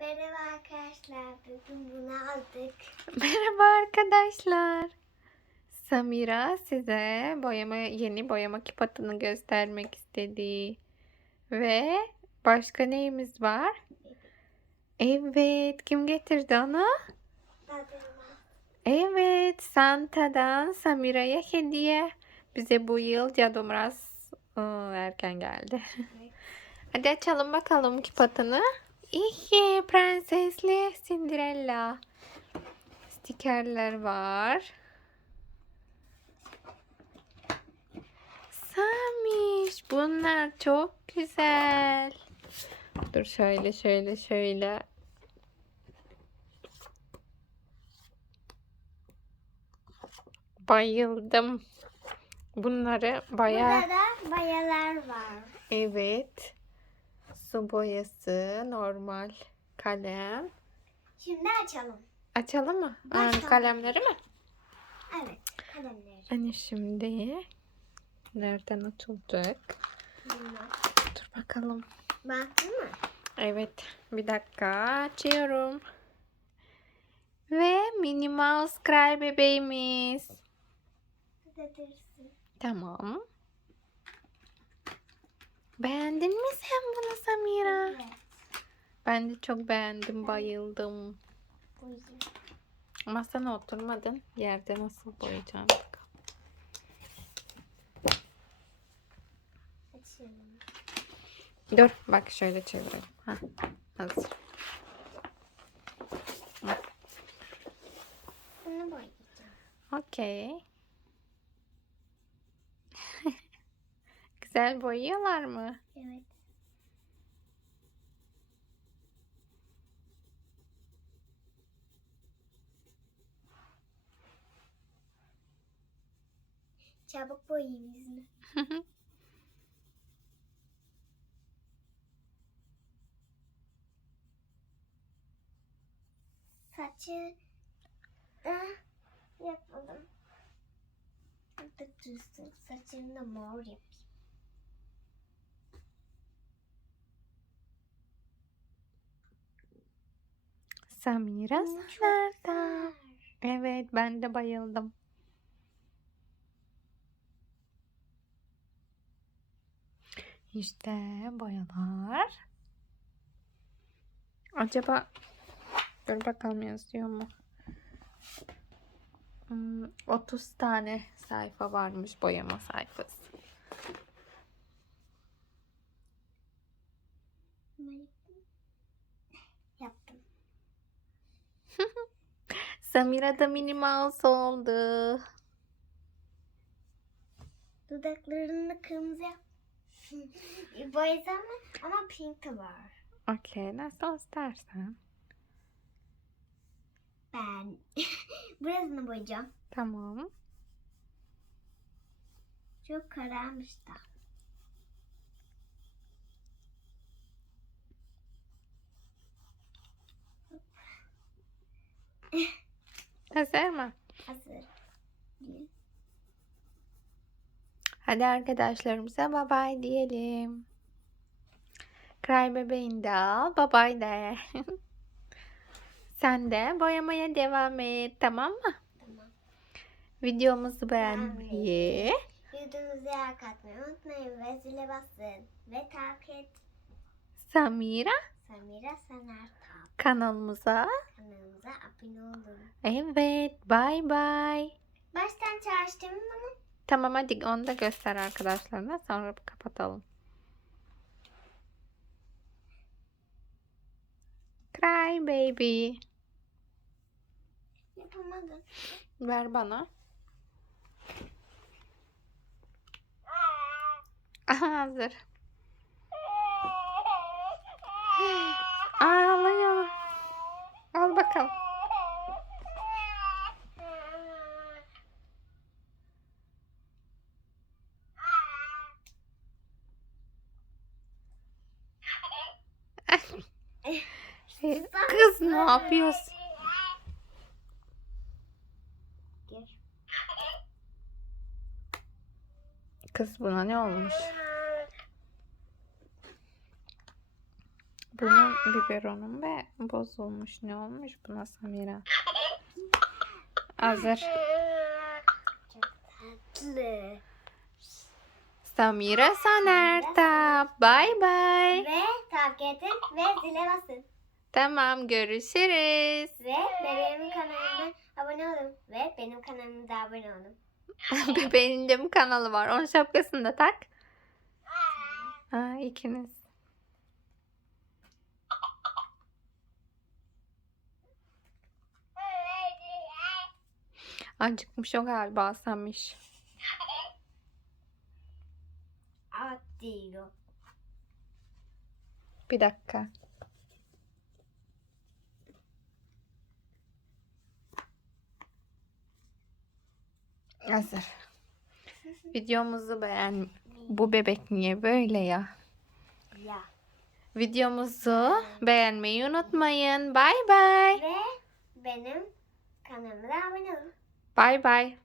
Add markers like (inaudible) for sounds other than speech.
Merhaba arkadaşlar. Bugün bunu aldık. (laughs) Merhaba arkadaşlar. Samira size boyama yeni boyama kipatını göstermek istedi. Ve başka neyimiz var? Evet, kim getirdi onu? Evet, Santa'dan Samira'ya hediye. Bize bu yıl Cadı biraz ıı, erken geldi. Hadi açalım bakalım kipatını. İyi, prensesli Cinderella. Stikerler var. Samiş, bunlar çok güzel. Dur şöyle şöyle şöyle. Bayıldım. Bunları bayağı Burada da bayalar var. Evet. Su boyası, normal kalem. Şimdi açalım. Açalım mı? Aa, Başla. kalemleri mi? Evet. Kalemleri. Hani şimdi nereden açılacak? Bunlar. Dur bakalım. Baktın mı? Evet. Bir dakika açıyorum. Ve Minnie Mouse Cry bebeğimiz. Dursun. Tamam. Beğendin mi sen bunu Samira? Evet. Ben de çok beğendim, bayıldım. Ama sen oturmadın. Yerde nasıl. Açalım. Dur bak şöyle çevirelim. Ha, hazır. Bunu boyayacağım. Okey. Güzel boyuyorlar mı? Evet. Çabuk boyayayım yüzünü. (laughs) Saçı yapmadım. Burada dursun. Saçını da mor yapayım. Samira güzel. Evet ben de bayıldım. İşte boyalar. Acaba dur bakalım yazıyor mu? Hmm, 30 tane sayfa varmış boyama sayfası. (laughs) Samira da Minnie Mouse oldu. Dudaklarını kırmızı yap. (laughs) Mı? Ama pink de var. Okey nasıl istersen. Ben (laughs) burasını boyayacağım. Tamam. Çok kararmış da. Hazır mı? Hazır. Hadi arkadaşlarımıza bye bye diyelim. Cry bebeğini de al. Bye bye de. (laughs) Sen de boyamaya devam et. Tamam mı? Tamam. Videomuzu beğenmeyi. Videomuzu yer katmayı unutmayın ve zile basın. Ve takip et. Samira Samira Saner Tap kanalımıza. Abone olun. Evet. Bye bye. Baştan çalıştım mı bunu? Tamam hadi onu da göster arkadaşlarına. Sonra kapatalım. Cry baby. Yapamadım. Ver bana. Aha hazır. (laughs) Ağlıyor. Al bakalım. Kız ne yapıyorsun? Kız buna ne olmuş? Bunun biberonun be bozulmuş. Ne olmuş buna Samira? Hazır. Samira Saner'ta. Bay bay. Ve takip edin ve zile basın. Tamam görüşürüz. Ve bebeğimin kanalına abone olun. Ve benim kanalıma da abone olun. (laughs) Bebeğin de mi kanalı var? Onun şapkasını da tak. Ha, ikiniz. (laughs) Acıkmış o galiba Samiş. Addio. Bir dakika. Hazır. Videomuzu beğen. Bu bebek niye böyle ya? Ya. Videomuzu beğenmeyi unutmayın. Bay bay. Ve benim kanalıma abone olun. Bay bay.